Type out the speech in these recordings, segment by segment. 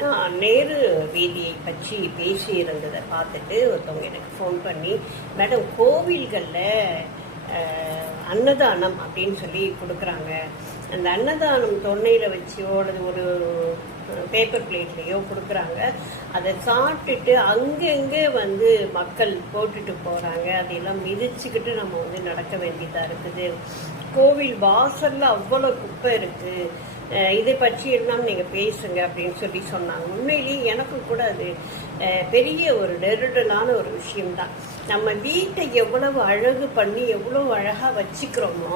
நான் நேரு வீதியை பற்றி பேசி இருந்ததை பார்த்துட்டு ஒருத்தவங்க எனக்கு ஃபோன் பண்ணி மேடம் கோவில்களில் அன்னதானம் அப்படின்னு சொல்லி கொடுக்குறாங்க. அந்த அன்னதானம் தொன்னையில் வச்சோ அல்லது ஒரு பேப்பர் பிளேட்லேயோ கொடுக்குறாங்க. அதை சாப்பிட்டுட்டு அங்கங்கே வந்து மக்கள் போட்டுட்டு போகிறாங்க அதையெல்லாம் மிதிச்சுக்கிட்டு நம்ம வந்து நடக்க வேண்டியதாக இருக்குது. கோவில் வாசலில் அவ்வளோ குப்பை இருக்குது இதை பற்றி எல்லாம் நீங்கள் பேசுங்க அப்படின்னு சொல்லி சொன்னாங்க. உண்மையிலேயே எனக்கும் கூட அது பெரிய ஒரு நெருடலான ஒரு விஷயம்தான். நம்ம வீட்டை எவ்வளவு அழகு பண்ணி எவ்வளவு அழகாக வச்சுக்கிறோமோ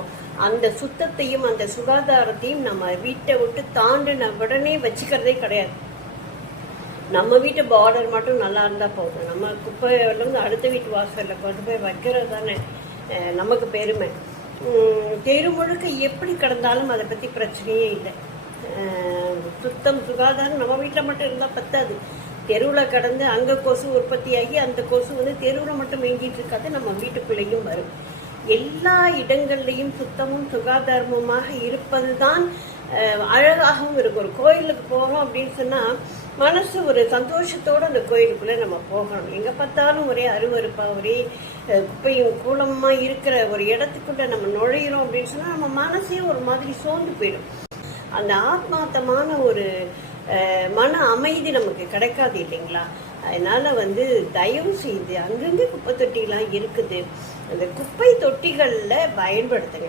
அந்த சுத்தத்தையும் அந்த சுகாதாரத்தையும் நம்ம வீட்டை விட்டு தாண்டின உடனே வச்சுக்கிறதே கிடையாது. நம்ம வீட்டு பார்டர் மட்டும் நல்லா இருந்தால் போதும். நம்ம குப்பையிலேருந்து அடுத்த வீட்டு வாசலில் கொண்டு போய் வைக்கிறது தானே நமக்கு பெருமை. தெரு முழுக்க எப்படி கிடந்தாலும் அதை பற்றி பிரச்சனையே இல்லை. சுத்தம் சுகாதாரம் நம்ம வீட்டில் மட்டும் இருந்தால் பத்தாது. தெருவில் கடந்து அங்கே கொசு உற்பத்தியாகி அந்த கொசு வந்து தெருவில் மட்டும் மேய்ஞ்சிட்டு இருக்காது நம்ம வீட்டுக்குள்ளேயும் வரும். எல்லா இடங்கள்லையும் சுத்தமும் சுகாதாரமுமாக இருப்பது தான் அழகாகவும் இருக்கும். ஒரு கோயிலுக்கு போகிறோம் அப்படின்னு சொன்னால் மனசு ஒரு சந்தோஷத்தோடு அந்த கோயிலுக்குள்ளே நம்ம போகணும். எங்கே பார்த்தாலும் ஒரே அருவறுப்பாக ஒரே குப்பையும் கூலமாக இருக்கிற ஒரு இடத்துக்குள்ளே நம்ம நுழையிறோம் அப்படின்னு சொன்னால் நம்ம மனசே ஒரு மாதிரி சோர்ந்து போயிடும். அந்த ஆத்மார்த்தமான ஒரு மன அமைதி நமக்கு கிடைக்காது இல்லைங்களா? அதனால் வந்து தயவு செய்து அங்கங்கே குப்பை தொட்டிலாம் இருக்குது. அந்த குப்பை தொட்டிகளில் பயன்படுத்துங்க.